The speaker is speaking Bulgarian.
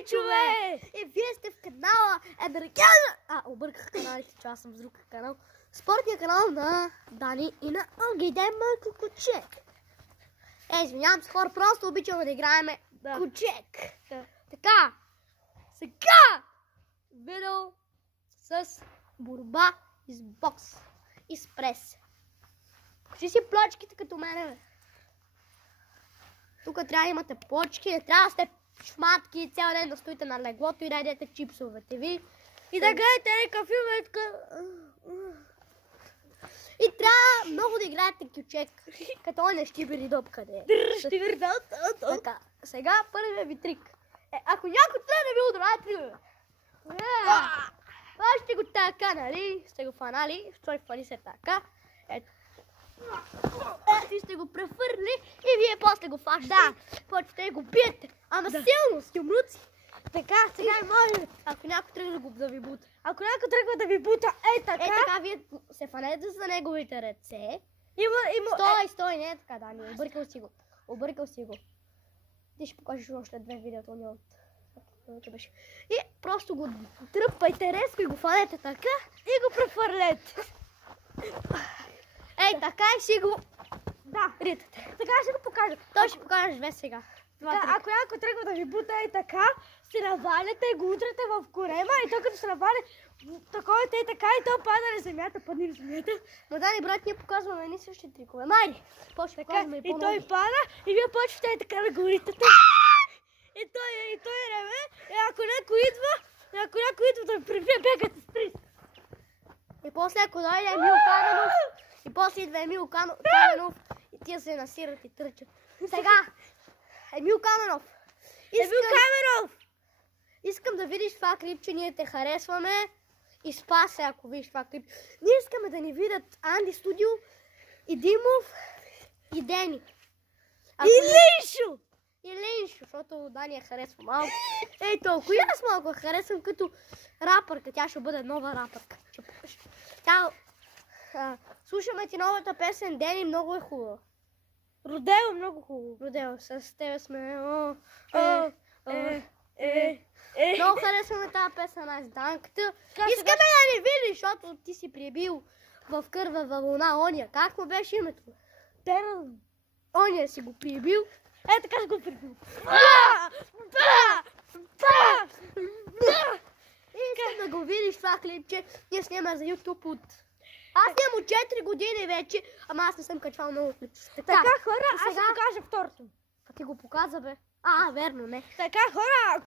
пичове! И вие сте в канала Енергия... Обърках каналите, че аз съм с друг канал. Спортния канал на Дани и на Огиден Кучек. Извинявам се, хора, просто обичаме да играем кучек. Така, сега видео с борба и с бокс и с прес. Покажи си плочките като мене, бе. Тук трябва да имате плочки, не трябва да сте шматки, цял ден да стоите на леглото и редете чипсовете ви. И да гледате някакъв филм, и трябва много да играете кючек, като он е щибери доп къде. Така, сега първият ви трик. Ако някой трябва да ви удрава трик, ще го така, нали? Сте го фанали, той фани се така. И сте го префърли и вие после го фащате. Да. Почвате да го биете. Ама силно, с тюмруци. Така, сега може. Ако някой тръгва да ви бута. Ако някой тръгва да ви бута, така вие се фанете за неговите ръце. Стой, не е така, Дани. Объркал си го. Ти ще покажеш още две видеото от и просто го тръпайте резко и го фанете така и го префърлете. Така и си го... Да, ритате. Така ще го покажа. Той ще покажеш две сега. Ако някой тръгва да ви бута така, се наваляте, го удрете в корема и той като се наваля, такова и така и той пада на земята, падне на земята. Но Дани, брат, ние показваме едни същи трикове. Майди, почваме и той пада и вие почвате така да го ритате. И той реве, и ако някой идва, той прибие бегате с триста. И после ако дойде Емил Каменов, и после идва Емил Каменов, и тия се насират и тръчат. Сега, Емил Каменов! Искам да видиш това клипче, ние те харесваме. И спасе, ако видиш това клипче. Ние искаме да ни видят Анди Студио, и Димов, и Дени. И Линшо, защото Дания харесва малко. Толкова и аз малко харесвам като рапърка. Тя ще бъде нова рапърка. Слушаме ти новата песен Дени, много е хубава. Родео, много хубаво. Родео, с тебе сме. Много харесваме тази песен на Данката. Искаме да ни видиш, защото ти си прибил в кървава вълна ония. Как му беше името? Терен. Ония си го прибил. Така си го прибил. И искам да го видиш това клипче. Ние снимаме за YouTube от... Аз нямам 4 години вече, ама аз не съм качвал много клипче. Така хора, аз ще покажа второто. Как ти го показа, бе? Верно, не. Така хора,